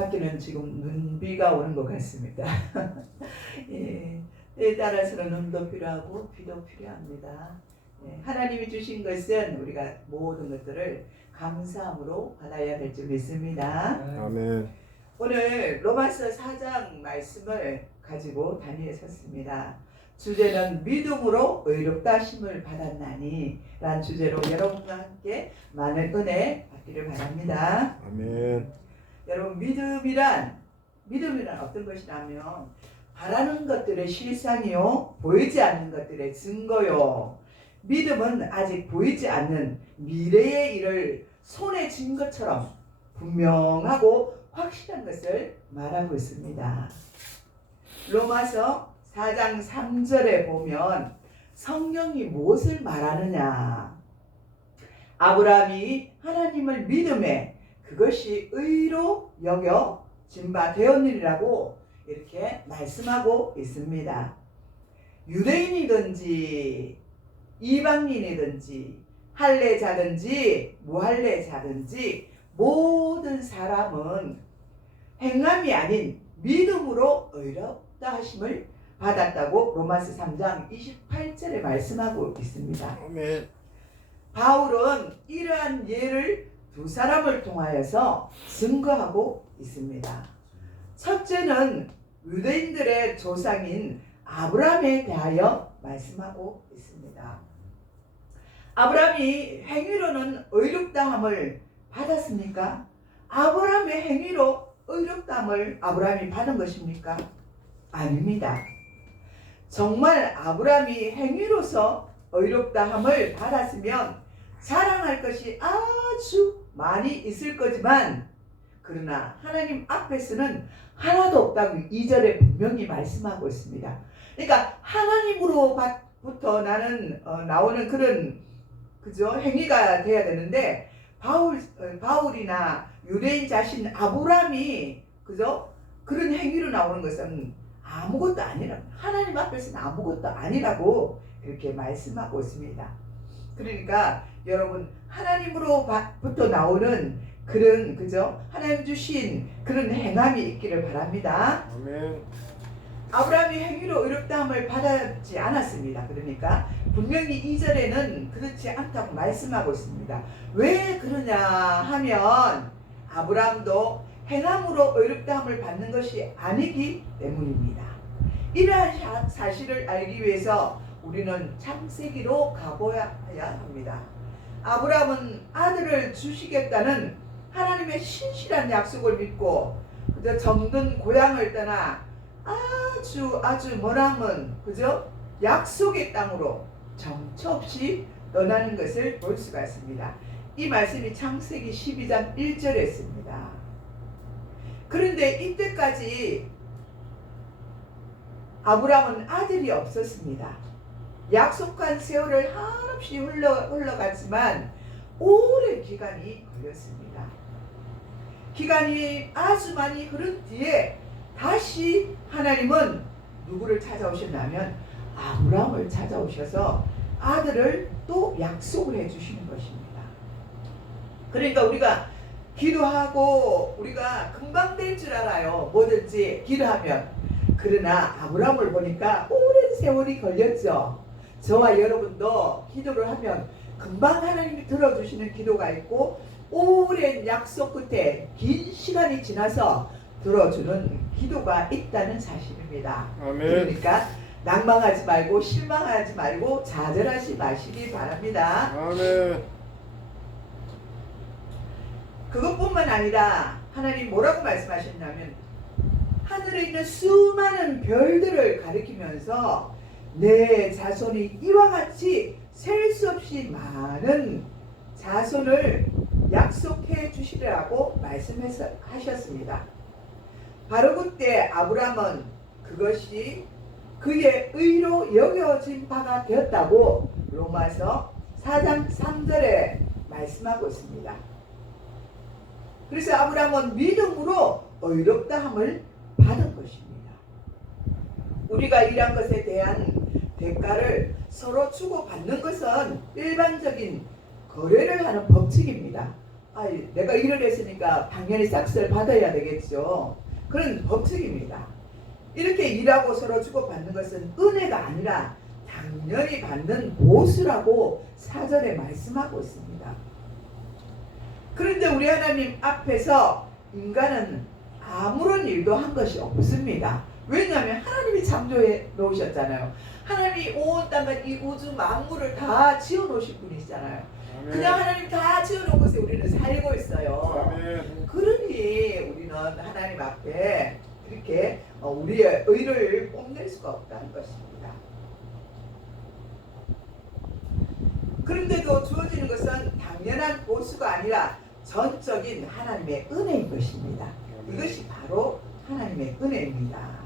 밖에는 지금 눈비가 오는 것 같습니다. 예, 때에 따라서는 눈도 필요하고 비도 필요합니다. 예, 하나님이 주신 것은 우리가 모든 것들을 감사함으로 받아야 될 줄 믿습니다. 아멘. 오늘 로마서 4장 말씀을 가지고 단위에 섰습니다. 주제는 믿음으로 의롭다 하심을 받았나니 라는 주제로 여러분과 함께 많은 은혜 받기를 바랍니다. 아멘. 여러분 믿음이란 어떤 것이냐면 바라는 것들의 실상이요 보이지 않는 것들의 증거요. 믿음은 아직 보이지 않는 미래의 일을 손에 쥔 것처럼 분명하고 확실한 것을 말하고 있습니다. 로마서 4장 3절에 보면 성경이 무엇을 말하느냐? 아브라함이 하나님을 믿음에 그것이 의로 여겨진 바 되었느니라고 이렇게 말씀하고 있습니다. 유대인이든지 이방인이든지 할례자든지 무할례자든지 모든 사람은 행함이 아닌 믿음으로 의롭다 하심을 받았다고 로마서 3장 28절에 말씀하고 있습니다. 아멘. 바울은 이러한 예를 두 사람을 통하여서 증거하고 있습니다. 첫째는 유대인들의 조상인 아브라함에 대하여 말씀하고 있습니다. 아브라함이 행위로는 의롭다함을 받았습니까? 아브라함의 행위로 의롭다함을 아브라함이 받은 것입니까? 아닙니다. 정말 아브라함이 행위로서 의롭다함을 받았으면 자랑할 것이 아주 많이 있을 거지만 그러나 하나님 앞에서는 하나도 없다고 2절에 분명히 말씀하고 있습니다. 그러니까 하나님으로부터 나오는 그런 행위가 돼야 되는데 바울이나 유대인 자신 아브라함이 그런 행위로 나오는 것은 아무것도 아니라 하나님 앞에서는 아무것도 아니라고 이렇게 말씀하고 있습니다. 그러니까 여러분 하나님으로부터 나오는 그런 하나님 주신 그런 행함이 있기를 바랍니다. 아멘. 아브라함이 행위로 의롭다함을 받지 않았습니다. 그러니까 분명히 2절에는 그렇지 않다고 말씀하고 있습니다. 왜 그러냐 하면 아브라함도 행함으로 의롭다함을 받는 것이 아니기 때문입니다. 이러한 사실을 알기 위해서 우리는 창세기로 가보아야 합니다. 아브라함은 아들을 주시겠다는 하나님의 신실한 약속을 믿고 정든 고향을 떠나 아주 머나먼 약속의 땅으로 정처 없이 떠나는 것을 볼 수가 있습니다. 이 말씀이 창세기 12장 1절에 있습니다. 그런데 이때까지 아브라함은 아들이 없었습니다. 약속한 세월을 한없이 흘러갔지만 오랜 기간이 걸렸습니다. 기간이 아주 많이 흐른 뒤에 다시 하나님은 누구를 찾아오셨냐면 아브라함을 찾아오셔서 아들을 또 약속을 해주시는 것입니다. 그러니까 우리가 기도하고 우리가 금방 될 줄 알아요. 뭐든지 기도하면. 그러나 아브라함을 보니까 오랜 세월이 걸렸죠. 저와 여러분도 기도를 하면 금방 하나님이 들어주시는 기도가 있고 오랜 약속 끝에 긴 시간이 지나서 들어주는 기도가 있다는 사실입니다. 아멘. 그러니까 낭망하지 말고 실망하지 말고 좌절하지 마시기 바랍니다. 아멘. 그것뿐만 아니라 하나님 뭐라고 말씀하셨냐면 하늘에 있는 수많은 별들을 가리키면서 내 자손이 이와 같이 셀 수 없이 많은 자손을 약속해 주시리라고 말씀하셨습니다. 바로 그때 아브라함은 그것이 그의 의로 여겨진 바가 되었다고 로마서 4장 3절에 말씀하고 있습니다. 그래서 아브라함은 믿음으로 의롭다함을 받은 것입니다. 우리가 일한 것에 대한 대가를 서로 주고받는 것은 일반적인 거래를 하는 법칙입니다. 내가 일을 했으니까 당연히 싹스를 받아야 되겠죠. 그런 법칙입니다. 이렇게 일하고 서로 주고받는 것은 은혜가 아니라 당연히 받는 보수라고 사전에 말씀하고 있습니다. 그런데 우리 하나님 앞에서 인간은 아무런 일도 한 것이 없습니다. 왜냐하면 하나님이 창조해 놓으셨잖아요. 하나님이 온 땅과 이 우주 만물을 다 지어 놓으신 분이시잖아요. 아멘. 그냥 하나님 다 지어 놓은 곳에 우리는 살고 있어요. 아멘. 그러니 우리는 하나님 앞에 그렇게 우리의 의를 뽐낼 수가 없다는 것입니다. 그런데도 주어지는 것은 당연한 보수가 아니라 전적인 하나님의 은혜인 것입니다. 이것이 바로 하나님의 은혜입니다.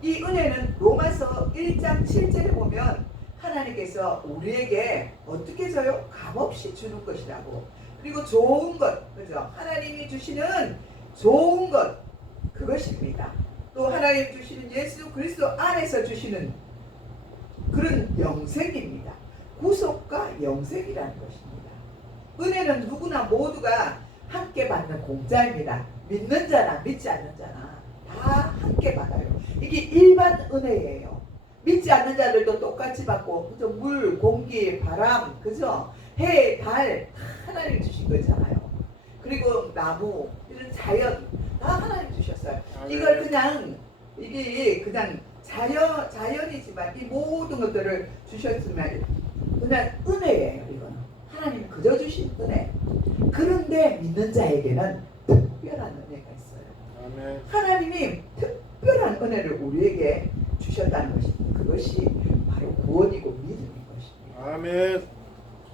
이 은혜는 로마서 1장 7절에 보면 하나님께서 우리에게 어떻게 줘요? 값없이 주는 것이라고. 그리고 좋은 것, 그죠? 하나님이 주시는 좋은 것, 그것입니다. 또 하나님 주시는 예수 그리스도 안에서 주시는 그런 영생입니다. 구속과 영생이라는 것입니다. 은혜는 누구나 모두가 함께 받는 공짜입니다. 믿는 자나 믿지 않는 자나 다 함께 받아요. 이게 일반 은혜예요. 믿지 않는 자들도 똑같이 받고, 그죠? 물, 공기, 바람, 그죠? 해, 달 하나님이 주신 거잖아요. 그리고 나무, 이런 자연 다 하나님 주셨어요. 이걸 그냥 이게 그냥 자연이지만 이 모든 것들을 주셨으면 그냥 은혜예요. 이거는 하나님 그저 주신 은혜. 그런데 믿는 자에게는 특별한 은혜가 있어요. 아멘. 하나님이 특별한 은혜를 우리에게 주셨다는 것입니다. 그것이 바로 구원이고 믿음인 것입니다. 아멘.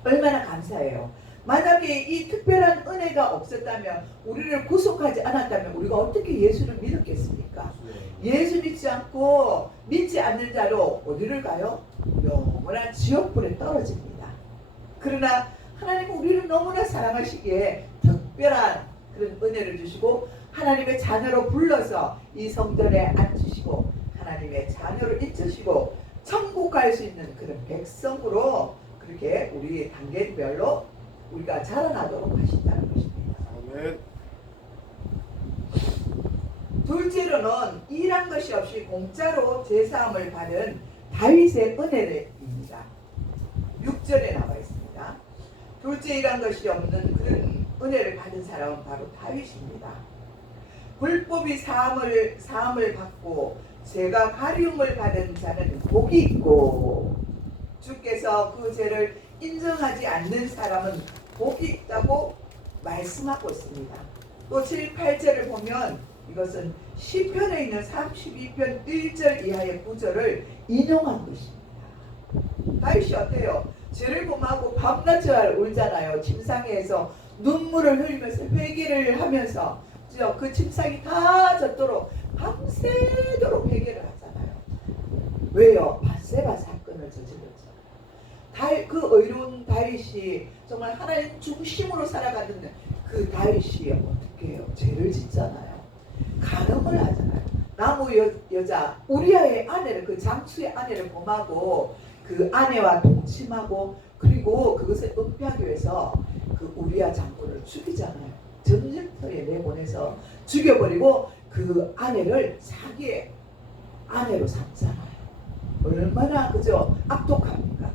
얼마나 감사해요. 만약에 이 특별한 은혜가 없었다면, 우리를 구속하지 않았다면 우리가 어떻게 예수를 믿었겠습니까? 예수 믿지 않고 믿지 않는 자로 어디를 가요? 영원한 지옥불에 떨어집니다. 그러나 하나님은 우리를 너무나 사랑하시기에 특별한 그런 은혜를 주시고 하나님의 자녀로 불러서 이 성전에 앉으시고 하나님의 자녀를 인치시고 천국 갈 수 있는 그런 백성으로 그렇게 우리 단계별로 우리가 자라나도록 하신다는 것입니다. 아멘. 둘째로는 일한 것이 없이 공짜로 제사함을 받은 다윗의 은혜입니다. 6절에 나와 있습니다. 둘째 일한 것이 없는 그런 은혜를 받은 사람은 바로 다윗입니다. 불법이 사함을 받고 죄가 가리움을 받은 자는 복이 있고, 주께서 그 죄를 인정하지 않는 사람은 복이 있다고 말씀하고 있습니다. 또 7, 8절을 보면 이것은 시편에 있는 32편 1절 이하의 구절을 인용한 것입니다. 다윗이 어때요? 죄를 범하고 밤낮 울잖아요. 침상에서 눈물을 흘리면서 회개를 하면서 그 침상이 다 젖도록 밤새도록 회개를 하잖아요. 왜요? 바세바 사건을 저질렀죠. 그 의로운 다윗이 정말 하나님 중심으로 살아가는 그 다윗이 어떻게 해요? 죄를 짓잖아요. 간음을 하잖아요. 나무 여자 우리아의 아내를, 그 장수의 아내를 범하고 그 아내와 동침하고, 그리고 그것을 은폐하기 위해서 그 우리아 장군을 죽이잖아요. 전쟁터에 내보내서 죽여버리고 그 아내를 자기의 아내로 삼잖아요. 얼마나 그죠? 악독합니까?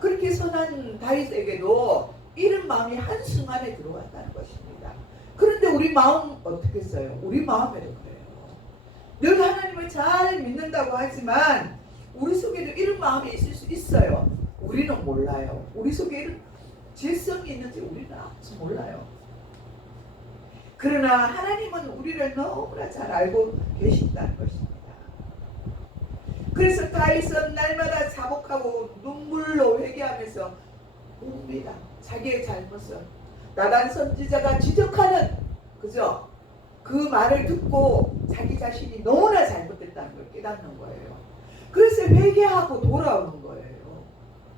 그렇게 선한 다윗에게도 이런 마음이 한순간에 들어왔다는 것입니다. 그런데 우리 마음 어떻게 써요? 우리 마음에도 그래요. 늘 하나님을 잘 믿는다고 하지만 우리 속에도 이런 마음이 있을 수 있어요. 우리는 몰라요. 우리 속에 이런 죄성이 있는지 우리는 아무도 몰라요. 그러나 하나님은 우리를 너무나 잘 알고 계신다는 것입니다. 그래서 다윗은 날마다 자복하고 눈물로 회개하면서 웁니다. 자기의 잘못을 나단 선지자가 지적하는, 그죠? 그 말을 듣고 자기 자신이 너무나 잘못됐다는 걸 깨닫는 거예요. 그래서 회개하고 돌아오는 거예요.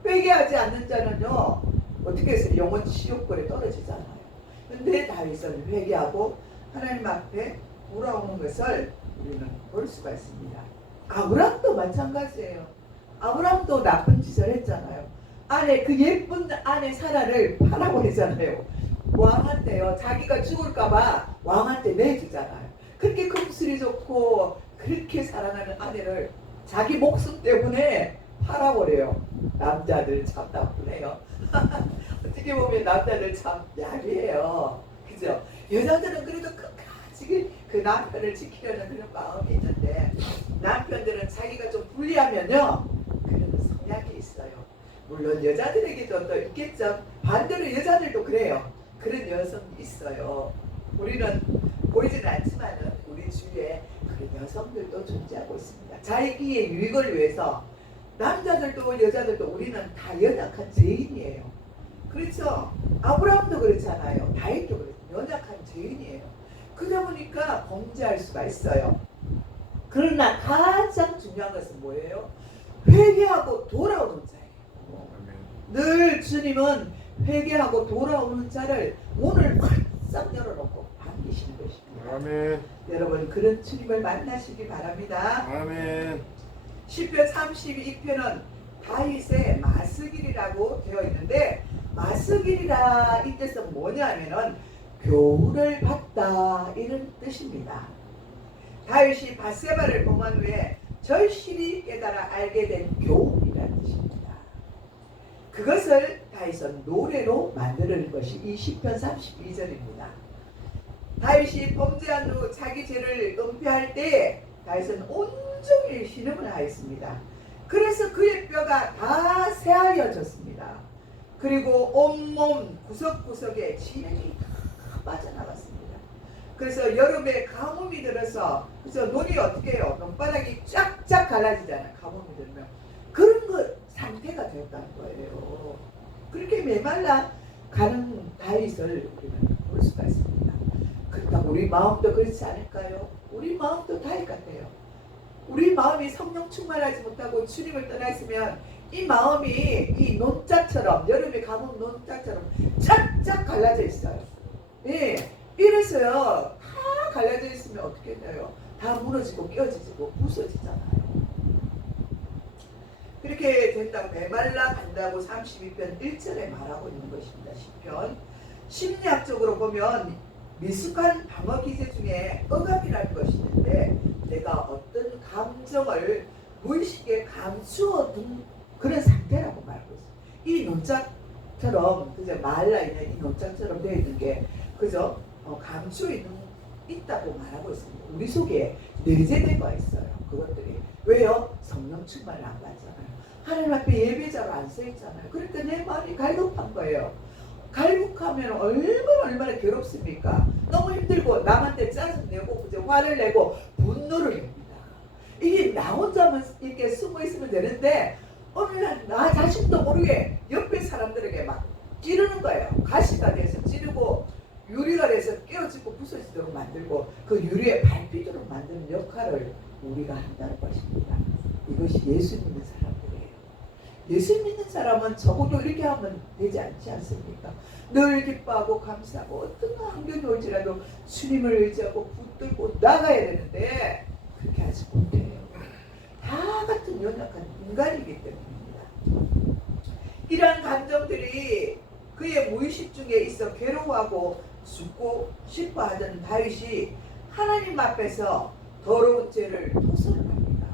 회개하지 않는 자는요, 어떻게 해서 영원 지옥불에 떨어지잖아요. 근데 다윗은 회개하고 하나님 앞에 돌아오는 것을 우리는 볼 수가 있습니다. 아브람도 마찬가지예요. 아브람도 나쁜 짓을 했잖아요. 그 예쁜 아내 사라를 팔아버리잖아요. 왕한테요. 자기가 죽을까봐 왕한테 내주잖아요. 그렇게 금슬이 좋고 그렇게 사랑하는 아내를 자기 목숨 때문에 팔아버려요. 남자들 참 나쁘네요. 어떻게 보면 남자들 참 야비해요. 그죠? 여자들은 그래도 끝까지 그 남편을 지키려는 그런 마음이 있는데 남편들은 자기가 좀 불리하면요 그런 성향이 있어요. 물론 여자들에게도 또 있겠죠. 반대로 여자들도 그래요. 그런 여성이 있어요. 우리는 보이지는 않지만은 우리 주위에 그런 여성들도 존재하고 있습니다. 자기의 유익을 위해서 남자들도 여자들도 우리는 다 연약한 죄인이에요. 그렇죠? 아브라함도 그렇잖아요. 다윗도 그렇죠. 연약한 죄인이에요. 그러다 보니까 범죄할 수가 있어요. 그러나 가장 중요한 것은 뭐예요? 회개하고 돌아오는 자예요. 늘 주님은 회개하고 돌아오는 자를 문을 활짝 열어놓고 반기시는 것입니다. 아멘. 여러분 그런 주님을 만나시기 바랍니다. 아멘. 시편 32편은 다윗의 마스길이라고 되어 있는데 마스길이라 이 뜻은 뭐냐면은 교훈을 받다 이런 뜻입니다. 다윗이 밧세바를 범한 후에 절실히 깨달아 알게 된 교훈이라는 뜻입니다. 그것을 다윗은 노래로 만드는 것이 이 시편 32절입니다. 다윗이 범죄한 후 자기 죄를 은폐할 때 다윗은 온종일 신음을 하였습니다. 그래서 그의 뼈가 다 새하얘졌습니다. 그리고 온몸 구석구석에 지력이 다 빠져나갔습니다. 그래서 여름에 가뭄이 들어서 그래서 눈이 어떻게 해요? 눈바닥이 쫙쫙 갈라지잖아요. 가뭄이 들면 그런 것 상태가 되었다는 거예요. 그렇게 메말라 가는 다윗을 우리는 볼 수가 있습니다. 그렇다고 우리 마음도 그렇지 않을까요? 우리 마음도 다윗 같아요. 우리 마음이 성령 충만하지 못하고 주님을 떠나 있으면 이 마음이 이 논자처럼 여름에 가뭄 논자처럼 쫙쫙 갈라져 있어요. 네, 이래서요 다 갈라져 있으면 어떻게 돼요? 다 무너지고 깨어지고 부서지잖아요. 그렇게 된다고 메말라 간다고 32편 1절에 말하고 있는 것입니다. 시편 심리학적으로 보면 미숙한 방어 기제 중에 억압이라는 것이 있는데 내가 어떤 감정을 무의식에 감추어 둔 그런 상태라고 말하고 있어요. 이 논자처럼 그죠? 말라 있는 이 논자처럼 되어 있는 게 그죠? 감추어 있다고 말하고 있습니다. 우리 속에 내재된 거 있어요. 그것들이 왜요? 성령 충만을 안 받잖아요. 하나님 앞에 예배자로 안 서 있잖아요. 그러니까 내 마음이 갈급한 거예요. 갈급하면 얼마나 괴롭습니까? 너무 힘들고 남한테 짜증내고 그죠? 화를 내고 분노를 냅니다. 이게 나 혼자만 이렇게 숨어 있으면 되는데 어느 날 나 자신도 모르게 옆에 사람들에게 막 찌르는 거예요. 가시가 돼서 찌르고 유리가 돼서 깨어지고 부서지도록 만들고 그 유리에 밟히도록 만드는 역할을 우리가 한다는 것입니다. 이것이 예수 믿는 사람들이에요. 예수 믿는 사람은 적어도 이렇게 하면 되지 않지 않습니까? 늘 기뻐하고 감사하고 어떤 환경이 올지라도 주님을 의지하고 붙들고 나가야 되는데 그렇게 하지 못해요. 다 같은 연약한 인간이기 때문입니다. 이러한 감정들이 그의 무의식 중에 있어 괴로워하고 죽고 싶어하던 다윗이 하나님 앞에서 더러운 죄를 토설을 합니다.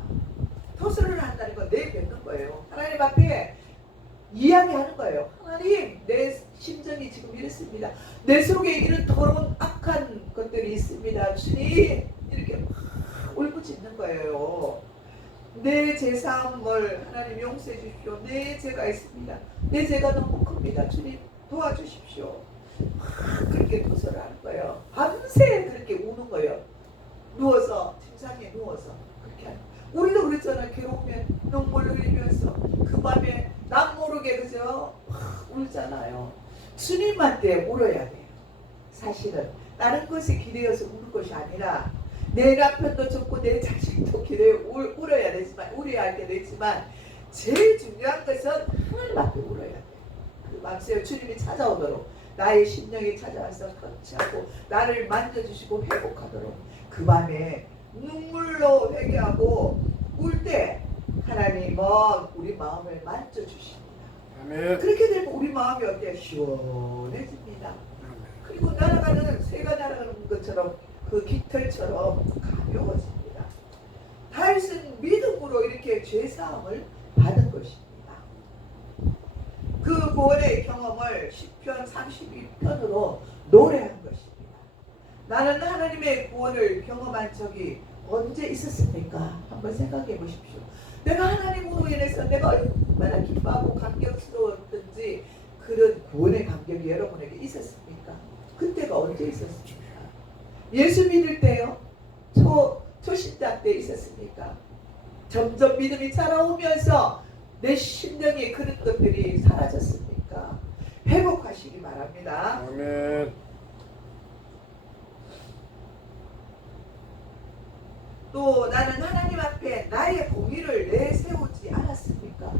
토설을 한다는 건 내뱉는 거예요. 하나님 앞에 이야기하는 거예요. 하나님, 내 심정이 지금 이렇습니다. 내 속에 이런 더러운 악한 것들이 있습니다. 주님, 이렇게 막 울부짖는 거예요. 내 제사함을 하나님 용서해 주십시오. 내 죄가 있습니다. 내 죄가 너무 큽니다. 주님 도와주십시오. 그렇게 토설을 하는 거예요. 밤새 그렇게 우는 거예요. 누워서 침상에 누워서 그렇게 하는 거예요. 우리도 그랬잖아요. 괴로우면 눈물을 흘리면서 그 밤에 남 모르게 그죠? 울잖아요. 주님한테 울어야 돼요. 사실은 다른 것에 기대어서 우는 것이 아니라 내 남편도 좋고 내 자식도 기대어 울어야 되지만 울어야 할 때도 있지만 제일 중요한 것은 하나님 앞에 울어야 돼요. 그 밤새 주님이 찾아오도록 나의 심령이 찾아와서 터치하고 나를 만져주시고 회복하도록 그 밤에 눈물로 회개하고 울 때 하나님은 우리 마음을 만져주십니다. 아멘. 그렇게 되면 우리 마음이 어때요? 시원해집니다. 그리고 날아가는 새가 날아가는 것처럼 그 깃털처럼 가벼워집니다. 다윗은 믿음으로 이렇게 죄사함을 받은 것입니다. 그 구원의 경험을 시편 32편으로 노래한 것입니다. 나는 하나님의 구원을 경험한 적이 언제 있었습니까? 한번 생각해 보십시오. 내가 하나님으로 인해서 내가 얼마나 기뻐하고 감격스러웠던지 그런 구원의 감격이 여러분에게 있었습니까? 그때가 언제 있었습니까? 예수 믿을 때요? 초신자 때 있었습니까? 점점 믿음이 자라오면서 내 심령에 그런 것들이 사라졌습니까? 회복하시기 바랍니다. 아멘. 또 나는 하나님 앞에 나의 공의를 내세우지 않았습니까?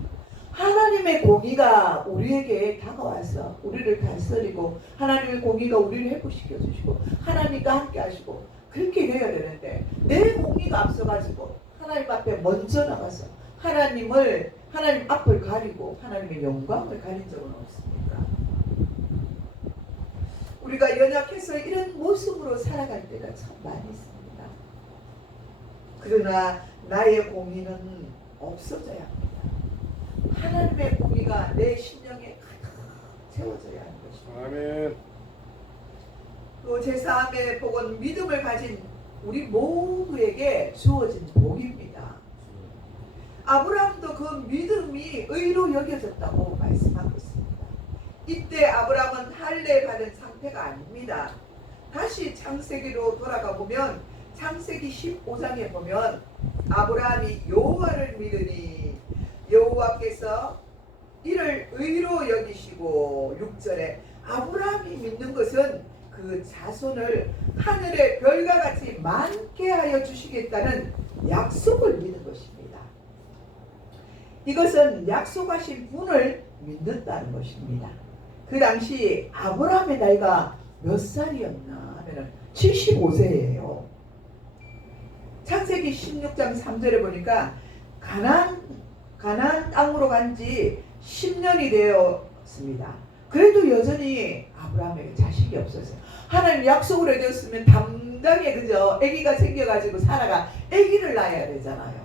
하나님의 공의가 우리에게 다가와서 우리를 다스리고 하나님의 공의가 우리를 회복시켜 주시고 하나님과 함께 하시고 그렇게 되어야 되는데 내 공의가 앞서가지고 하나님 앞에 먼저 나가서 하나님 앞을 가리고 하나님의 영광을 가린 적은 없습니까? 우리가 연약해서 이런 모습으로 살아갈 때가 참 많이 있습니다. 그러나 나의 공의는 없어져야 합니다. 하나님의 공의가 내 심령에 가득 채워져야 하는 것입니다. 아멘. 또 제4함의 복은 믿음을 가진 우리 모두에게 주어진 복입니다. 아브라함도 그 믿음이 의로 여겨졌다고 말씀하고 있습니다. 이때 아브라함은 할례 받은 상태가 아닙니다. 다시 창세기로 돌아가 보면 창세기 15장에 보면 아브라함이 여호와를 믿으니 여호와께서 이를 의로 여기시고 6절에 아브라함이 믿는 것은 그 자손을 하늘의 별과 같이 많게 하여 주시겠다는 약속을 믿는 것입니다. 이것은 약속하신 분을 믿는다는 것입니다. 그 당시 아브라함의 나이가 몇 살이었나 하면 75세예요. 창세기 16장 3절에 보니까 가나안 땅으로 간 지 10년이 되었습니다. 그래도 여전히 아브라함에게 자식이 없었어요. 하나님 약속을 해줬으면 당장에 그저 아기가 생겨가지고 사라가 아기를 낳아야 되잖아요.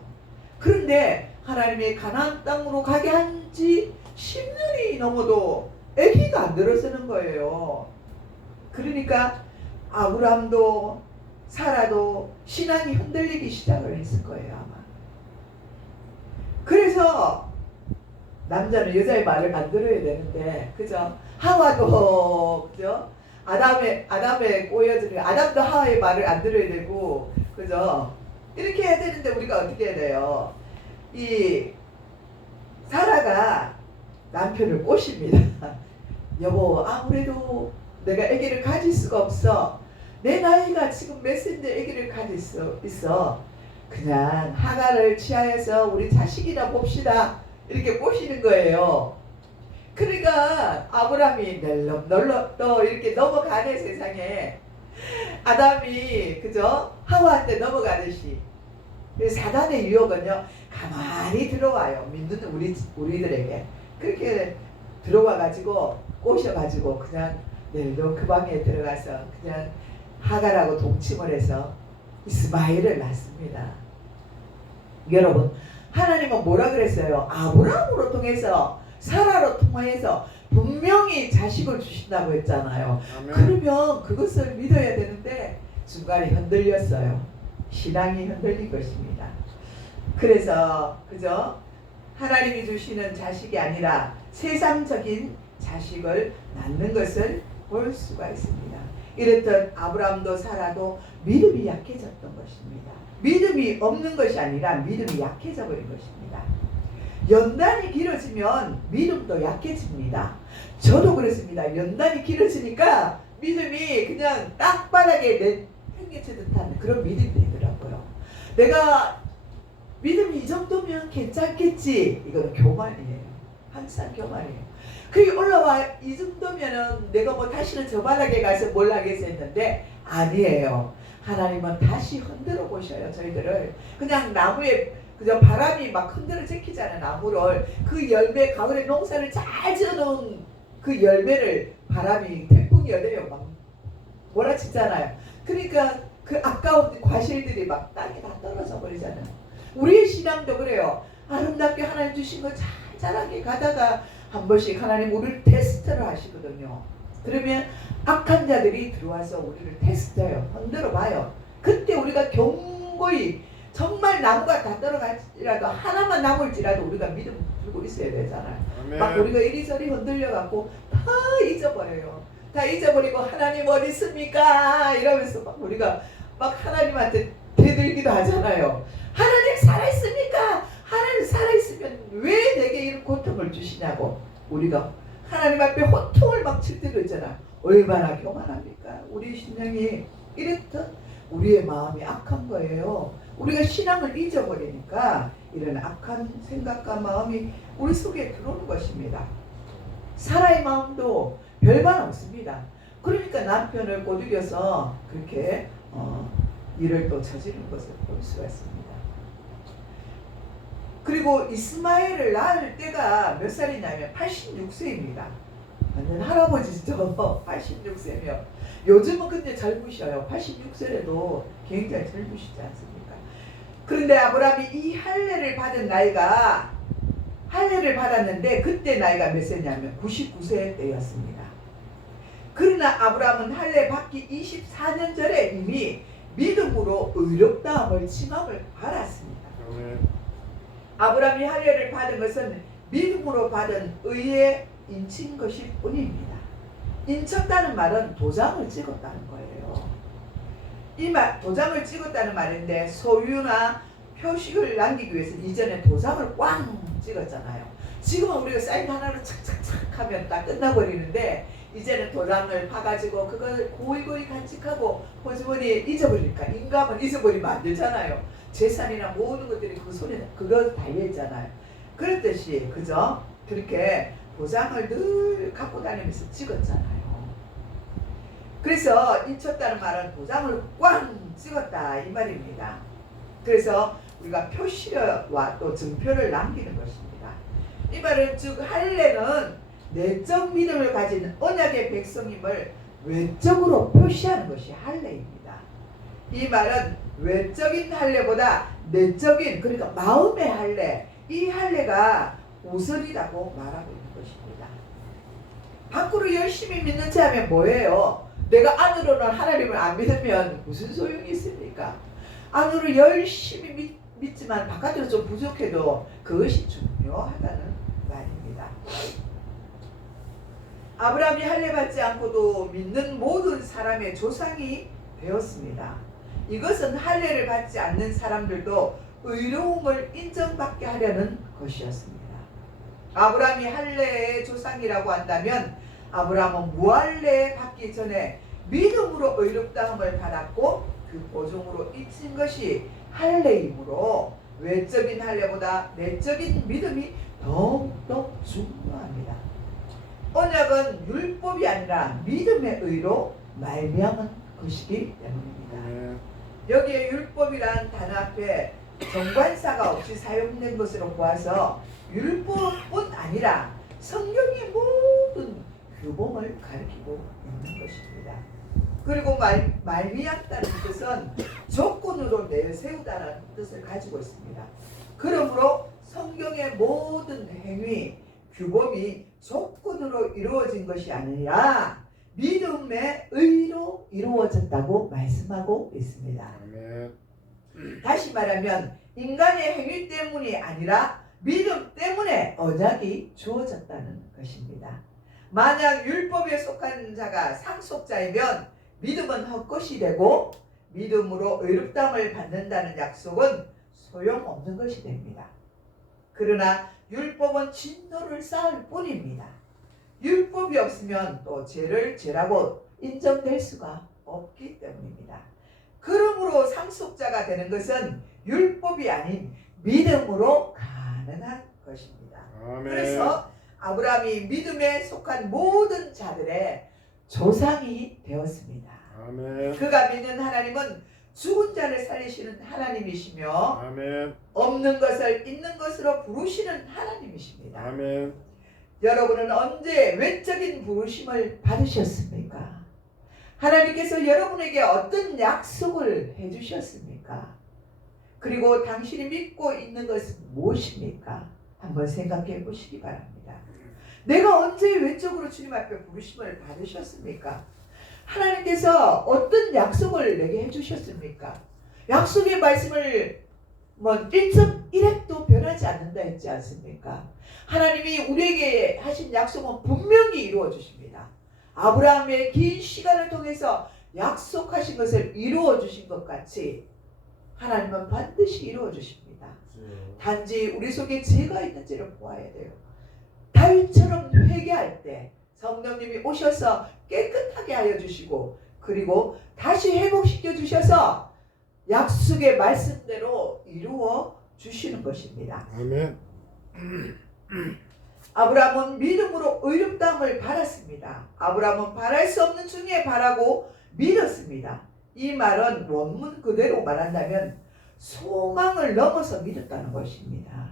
그런데 하나님이 가나안 땅으로 가게 한 지 10년이 넘어도 아기가 안 들어서는 거예요. 그러니까 아브라함도 사라도 신앙이 흔들리기 시작을 했을 거예요, 아마. 그래서 남자는 여자의 말을 안 들어야 되는데, 그죠? 하와도, 그죠? 아담에 꼬여들고, 아담도 하와의 말을 안 들어야 되고, 그죠? 이렇게 해야 되는데, 우리가 어떻게 해야 돼요? 이, 사라가 남편을 꼬십니다. 여보, 아무래도 내가 아기를 가질 수가 없어. 내 나이가 지금 몇 세인데 아기를 가질 수 있어. 그냥 하가를 취하여서 우리 자식이나 봅시다. 이렇게 꼬시는 거예요. 그러니까 아브라함이 널렁 또 이렇게 넘어가네, 세상에. 아담이 그죠? 하와한테 넘어가듯이. 사단의 유혹은요 가만히 들어와요. 믿는 우리들에게. 그렇게 들어와가지고 꼬셔가지고 그냥 내일도 그 방에 들어가서 그냥 하갈하고 동침을 해서 이스마엘을 낳습니다. 여러분, 하나님은 뭐라 그랬어요? 아브라함으로 통해서 사라로 통해서 분명히 자식을 주신다고 했잖아요. 아멘. 그러면 그것을 믿어야 되는데 중간에 흔들렸어요. 신앙이 흔들린 것입니다. 그래서 그죠? 하나님이 주시는 자식이 아니라 세상적인 자식을 낳는 것을 볼 수가 있습니다. 이렇듯 아브라함도 사라도 믿음이 약해졌던 것입니다. 믿음이 없는 것이 아니라 믿음이 약해져 버린 것입니다. 연단이 길어지면 믿음도 약해집니다. 저도 그렇습니다. 연단이 길어지니까 믿음이 그냥 땅바닥에 내팽개쳐 듯한 그런 믿음이 되더라고요. 내가 믿음이 이 정도면 괜찮겠지. 이거는 교만이에요. 항상 교만이에요. 그게 올라와 이 정도면은 내가 뭐 다시는 저 바닥에 가서 뭘 하겠어 했는데 아니에요. 하나님은 다시 흔들어 보셔요. 저희들을 그냥 나무에 그저 바람이 막 흔들어 제키잖아요. 나무를 그 열매 가을에 농사를 잘 지어놓은 그 열매를 바람이 태풍이 열어요. 막 몰아치잖아요. 그러니까 그 아까운 과실들이 막 땅에 다 떨어져 버리잖아요. 우리의 신앙도 그래요. 아름답게 하나님 주신 거 잘 자라게 가다가 한 번씩 하나님 우리를 테스트를 하시거든요. 그러면 악한 자들이 들어와서 우리를 테스트해요. 흔들어 봐요. 그때 우리가 경고히 정말 나무가 다 떨어갈지라도 하나만 남을지라도 우리가 믿음 들고 있어야 되잖아요. 아멘. 막 우리가 이리저리 흔들려갖고 다 잊어버려요. 다 잊어버리고 하나님 어디 있습니까? 이러면서 막 우리가 막 하나님한테 대들기도 하잖아요. 하나님 살아있습니까? 하나님 살아있으면 왜 내게 이런 고통을 주시냐고. 우리가 하나님 앞에 호통을 막 칠 때도 있잖아. 얼마나 교만합니까? 우리 신령이 이랬던 우리의 마음이 악한 거예요. 우리가 신앙을 잊어버리니까 이런 악한 생각과 마음이 우리 속에 들어오는 것입니다. 사라의 마음도 별반 없습니다. 그러니까 남편을 꼬드겨서 그렇게 일을 또 저지른 것을 볼 수가 있습니다. 그리고 이스마엘을 낳을 때가 몇 살이냐면 86세입니다. 완전 할아버지죠. 86세며 요즘은 근데 젊으셔요. 86세라도 굉장히 젊으시지 않습니까? 그런데 아브라함이 이 할례를 받은 나이가 할례를 받았는데 그때 나이가 몇 세냐면 99세 때였습니다. 그러나 아브라함은 할례 받기 24년 전에 이미 믿음으로 의롭다함을 칭함을 받았습니다. 아브라함이 할례를 받은 것은 믿음으로 받은 의에 인친 것일 뿐입니다. 인쳤다는 말은 도장을 찍었다는 거예요. 이 말 도장을 찍었다는 말인데 소유나 표식을 남기기 위해서 이전에 도장을 꽝 찍었잖아요. 지금은 우리가 사인 하나로 착착착 하면 딱 끝나버리는데 이제는 도장을 파가지고 그걸 고이고이 간직하고 호주머니에 잊어버리니까 인감은 잊어버리면 안 되잖아요. 재산이나 모든 것들이 그 손에 그거 달려있잖아요. 그랬듯이 그죠? 그렇게 도장을 늘 갖고 다니면서 찍었잖아요. 그래서 인쳤다는 말은 도장을 꽝 찍었다 이 말입니다. 그래서 우리가 표시와 또 증표를 남기는 것입니다. 이 말은 즉 할례는 내적 믿음을 가진 언약의 백성임을 외적으로 표시하는 것이 할례입니다. 이 말은 외적인 할례보다 내적인 그러니까 마음의 할례 이 할례가 우선이라고 말하고 있는 것입니다. 밖으로 열심히 믿는 체 하면 뭐예요? 내가 안으로는 하나님을 안 믿으면 무슨 소용이 있습니까? 안으로 열심히 믿지만 바깥으로 좀 부족해도 그것이 중요하다는 말입니다. 아브라함이 할례 받지 않고도 믿는 모든 사람의 조상이 되었습니다. 이것은 할례를 받지 않는 사람들도 의로움을 인정받게 하려는 것이었습니다. 아브라함이 할례의 조상이라고 한다면 아브라함은 무할례 받기 전에 믿음으로 의롭다함을 받았고 그 보증으로 잊힌 것이 할례이므로 외적인 할례보다 내적인 믿음이 더욱더 중요합니다. 언약은 율법이 아니라 믿음의 의로 말미암은 것이기 때문입니다. 여기에 율법이란 단어 앞에 정관사가 없이 사용된 것으로 보아서 율법뿐 아니라 성경의 모든 규범을 가리키고 있는 것입니다. 그리고 말미암다는 뜻은 조건으로 내세우다라는 뜻을 가지고 있습니다. 그러므로 성경의 모든 행위, 규범이 조건으로 이루어진 것이 아니라 믿음의 의로 이루어졌다고 말씀하고 있습니다. 다시 말하면 인간의 행위 때문이 아니라 믿음 때문에 언약이 주어졌다는 것입니다. 만약 율법에 속한 자가 상속자이면 믿음은 헛것이 되고 믿음으로 의롭다함을 받는다는 약속은 소용없는 것이 됩니다. 그러나 율법은 진노를 쌓을 뿐입니다. 율법이 없으면 또 죄를 죄라고 인정될 수가 없기 때문입니다. 그러므로 상속자가 되는 것은 율법이 아닌 믿음으로 가능한 것입니다. 아멘. 그래서 아브라함이 믿음에 속한 모든 자들의 조상이 되었습니다. 아멘. 그가 믿는 하나님은 죽은 자를 살리시는 하나님이시며 아멘. 없는 것을 있는 것으로 부르시는 하나님이십니다. 아멘. 여러분은 언제 외적인 부르심을 받으셨습니까? 하나님께서 여러분에게 어떤 약속을 해주셨습니까? 그리고 당신이 믿고 있는 것은 무엇입니까? 한번 생각해 보시기 바랍니다. 내가 언제 외적으로 주님 앞에 부르심을 받으셨습니까? 하나님께서 어떤 약속을 내게 해주셨습니까? 약속의 말씀을 1.1획도 변하지 않는다 했지 않습니까? 하나님이 우리에게 하신 약속은 분명히 이루어 주십니다. 아브라함의 긴 시간을 통해서 약속하신 것을 이루어 주신 것 같이 하나님은 반드시 이루어 주십니다. 단지 우리 속에 죄가 있는지를 보아야 돼요. 다윗처럼 회개할 때 성령님이 오셔서 깨끗하게 하여 주시고, 그리고 다시 회복시켜 주셔서 약속의 말씀대로 이루어 주시는 것입니다. 아멘. 아브라함은 믿음으로 의롭다함을 받았습니다. 아브라함은 바랄 수 없는 중에 바라고 믿었습니다. 이 말은 원문 그대로 말한다면 소망을 넘어서 믿었다는 것입니다.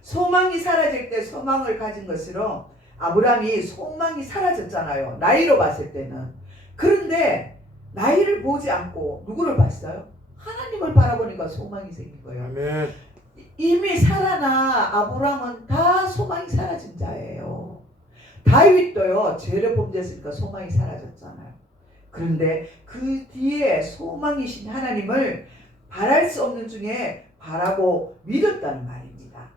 소망이 사라질 때 소망을 가진 것으로 아브라함이 소망이 사라졌잖아요. 나이로 봤을 때는. 그런데 나이를 보지 않고 누구를 봤어요? 하나님을 바라보니까 소망이 생긴 거예요. 아멘. 이미 살아나 아브라함은 다 소망이 사라진 자예요. 다윗도요, 죄를 범죄했으니까 소망이 사라졌잖아요. 그런데 그 뒤에 소망이신 하나님을 바랄 수 없는 중에 바라고 믿었다는 말입니다.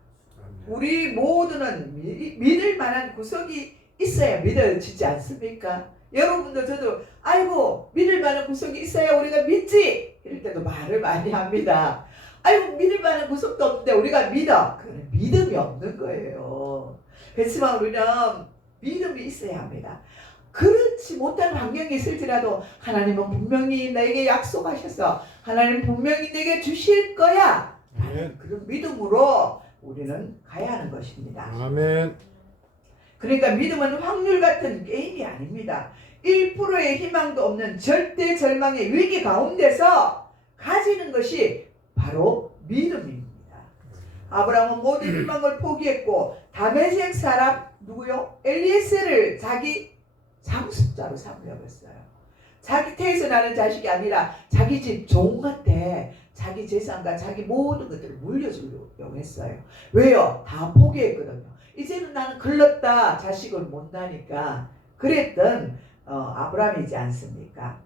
우리 모두는 믿을 만한 구석이 있어야 믿어지지 않습니까? 여러분도 저도 아이고 믿을 만한 구석이 있어야 우리가 믿지, 이럴 때도 말을 많이 합니다. 아이고 믿을 만한 구석도 없는데 우리가 믿어. 그건 믿음이 없는 거예요. 그렇지만 우리는 믿음이 있어야 합니다. 그렇지 못한 환경이 있을지라도 하나님은 분명히 내게 약속하셔서 하나님 분명히 내게 주실 거야. 그런 믿음으로 우리는 가야 하는 것입니다. 아멘. 그러니까 믿음은 확률 같은 게임이 아닙니다. 1%의 희망도 없는 절대 절망의 위기 가운데서 가지는 것이 바로 믿음입니다. 아브라함은 모든 희망을 포기했고 다메섹 사람 누구요? 엘리에셀을 자기 상속자로 삼으려고 했어요. 자기 태에서 나는 자식이 아니라 자기 집 종한테 자기 재산과 자기 모든 것들을 물려주려고 했어요. 왜요? 다 포기했거든요. 이제는 나는 글렀다, 자식을 못 나니까. 그랬던 아브라함이지 않습니까?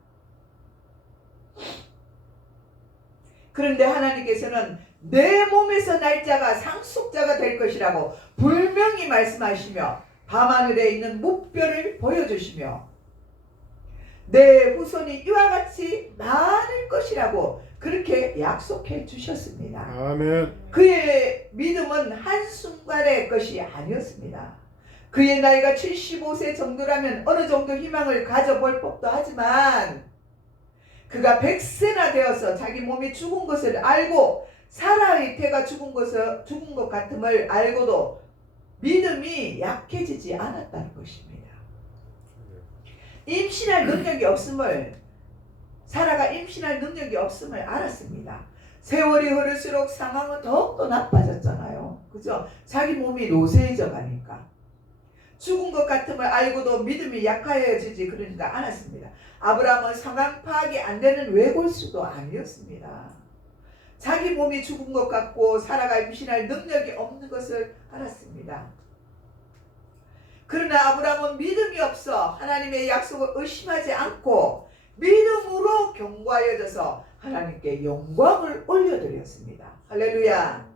그런데 하나님께서는 내 몸에서 날 자가 상속자가 될 것이라고 분명히 말씀하시며 밤하늘에 있는 무뼈를 보여주시며 내 후손이 이와 같이 많을 것이라고 그렇게 약속해 주셨습니다. 아멘. 그의 믿음은 한순간의 것이 아니었습니다. 그의 나이가 75세 정도라면 어느 정도 희망을 가져볼 법도 하지만 그가 100세나 되어서 자기 몸이 죽은 것을 알고 사라의 태가 죽은 것 같음을 알고도 믿음이 약해지지 않았다는 것입니다. 임신할 능력이 없음을, 사라가 임신할 능력이 없음을 알았습니다. 세월이 흐를수록 상황은 더욱더 나빠졌잖아요. 그죠? 자기 몸이 노쇠해져 가니까. 죽은 것 같음을 알고도 믿음이 약해지지 그러니까 않았습니다. 아브라함은 상황 파악이 안 되는 외골수도 아니었습니다. 자기 몸이 죽은 것 같고 사라가 임신할 능력이 없는 것을 알았습니다. 그러나 아브라함은 믿음이 없어 하나님의 약속을 의심하지 않고 믿음으로 견고하여져서 하나님께 영광을 올려드렸습니다. 할렐루야.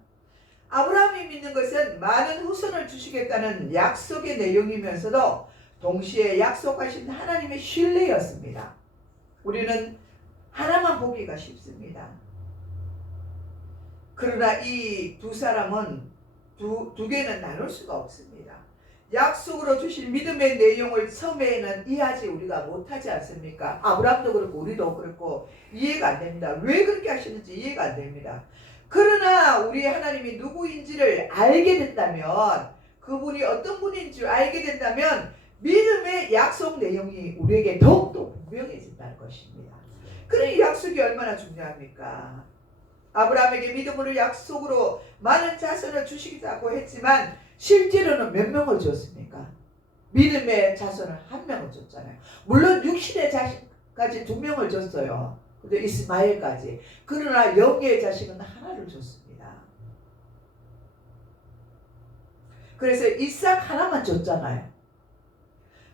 아브라함이 믿는 것은 많은 후손을 주시겠다는 약속의 내용이면서도 동시에 약속하신 하나님의 신뢰였습니다. 우리는 하나만 보기가 쉽습니다. 그러나 이 두 사람은 두 개는 나눌 수가 없습니다. 약속으로 주신 믿음의 내용을 처음에는 이해하지 우리가 못하지 않습니까? 아브라함도 그렇고 우리도 그렇고 이해가 안 됩니다. 왜 그렇게 하시는지 이해가 안 됩니다. 그러나 우리 하나님이 누구인지를 알게 된다면, 그분이 어떤 분인 줄 알게 된다면 믿음의 약속 내용이 우리에게 더욱더 분명해진다는 것입니다. 그럼 이 약속이 얼마나 중요합니까? 아브라함에게 믿음으로 약속으로 많은 자손을 주시겠다고 했지만 실제로는 몇 명을 줬습니까? 믿음의 자손을 한 명을 줬잖아요. 물론 육신의 자식까지 2명을 줬어요. 근데 이스마엘까지. 그러나 영의 자식은 하나를 줬습니다. 그래서 이삭 하나만 줬잖아요.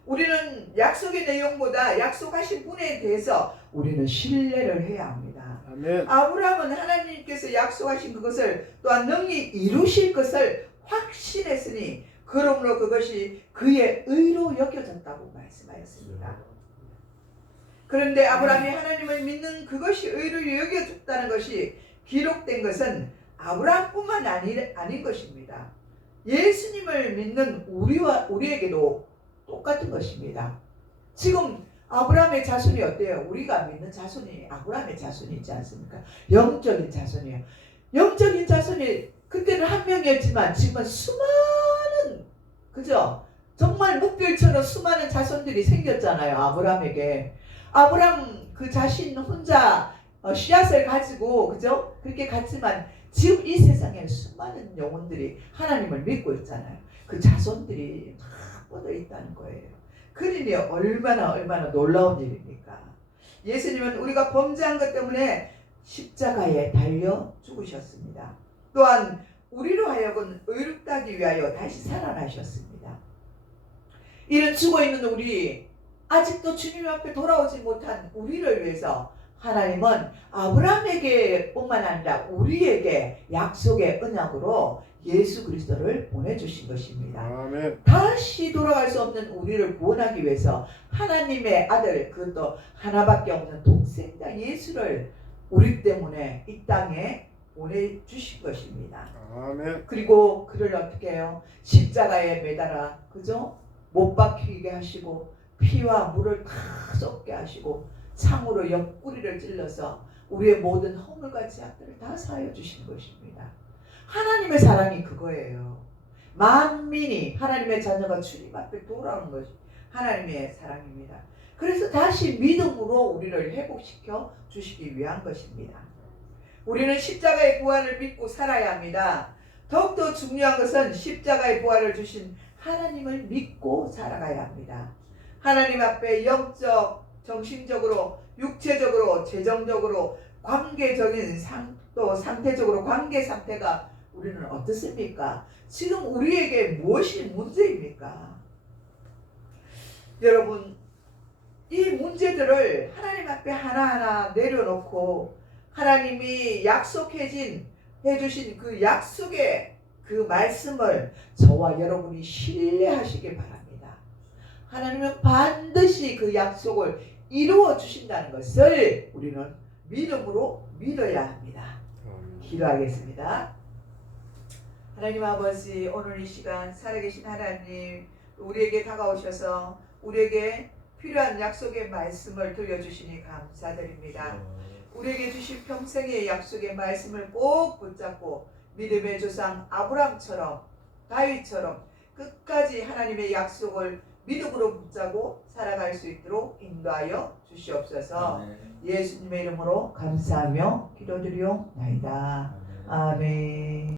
우리는 약속의 내용보다 약속하신 분에 대해서 우리는 신뢰를 해야 합니다. 아멘. 아브라함은 하나님께서 약속하신 그것을 또한 능히 이루실 것을 확신했으니 그러므로 그것이 그의 의로 여겨졌다고 말씀하였습니다. 그런데 아브라함이 하나님을 믿는 그것이 의로 여겨졌다는 것이 기록된 것은 아브라함뿐만 아닌 것입니다. 예수님을 믿는 우리에게도 똑같은 것입니다. 지금 아브라함의 자손이 어때요? 우리가 믿는 자손이 아브라함의 자손이 있지 않습니까? 영적인 자손이에요. 영적인 자손이 그때는 한 명이었지만 지금은 수많은, 그죠? 정말 묵별처럼 수많은 자손들이 생겼잖아요. 아브라함에게. 아브라함 그 자신 혼자 씨앗을 가지고, 그죠? 그렇게 갔지만 지금 이 세상에 수많은 영혼들이 하나님을 믿고 있잖아요. 그 자손들이 다 뻗어 있다는 거예요. 그러니 얼마나 놀라운 일입니까? 예수님은 우리가 범죄한 것 때문에 십자가에 달려 죽으셨습니다. 또한 우리로 하여금 의롭게 하기 위하여 다시 살아나셨습니다. 이런 죽어있는 우리, 아직도 주님 앞에 돌아오지 못한 우리를 위해서 하나님은 아브라함에게 뿐만 아니라 우리에게 약속의 언약으로 예수 그리스도를 보내주신 것입니다. 아멘. 다시 돌아갈 수 없는 우리를 구원하기 위해서 하나님의 아들, 그것도 하나밖에 없는 독생자 예수를 우리 때문에 이 땅에 보내주신 것입니다. 아멘. 그리고 그를 어떻게 해요? 십자가에 매달아, 그죠? 못 박히게 하시고 피와 물을 다 쏟게 하시고 창으로 옆구리를 찔러서 우리의 모든 허물과 죄악들을 다 사하여 주신 것입니다. 하나님의 사랑이 그거예요. 만민이 하나님의 자녀가 주님 앞에 돌아오는 것이 하나님의 사랑입니다. 그래서 다시 믿음으로 우리를 회복시켜 주시기 위한 것입니다. 우리는 십자가의 부활을 믿고 살아야 합니다. 더욱더 중요한 것은 십자가의 부활을 주신 하나님을 믿고 살아가야 합니다. 하나님 앞에 영적, 정신적으로, 육체적으로, 재정적으로, 관계적인 또 상태적으로 관계 상태가 우리는 어떻습니까? 지금 우리에게 무엇이 문제입니까? 여러분, 이 문제들을 하나님 앞에 하나하나 내려놓고 하나님이 해주신 그 약속의 그 말씀을 저와 여러분이 신뢰하시기 바랍니다. 하나님은 반드시 그 약속을 이루어 주신다는 것을 우리는 믿음으로 믿어야 합니다. 기도하겠습니다. 하나님 아버지, 오늘 이 시간 살아계신 하나님, 우리에게 다가오셔서 우리에게 필요한 약속의 말씀을 들려주시니 감사드립니다. 우리에게 주신 평생의 약속의 말씀을 꼭 붙잡고 믿음의 조상 아브라함처럼, 다윗처럼 끝까지 하나님의 약속을 믿음으로 붙잡고 살아갈 수 있도록 인도하여 주시옵소서. 예수님의 이름으로 감사하며 기도드리옵나이다. 아멘.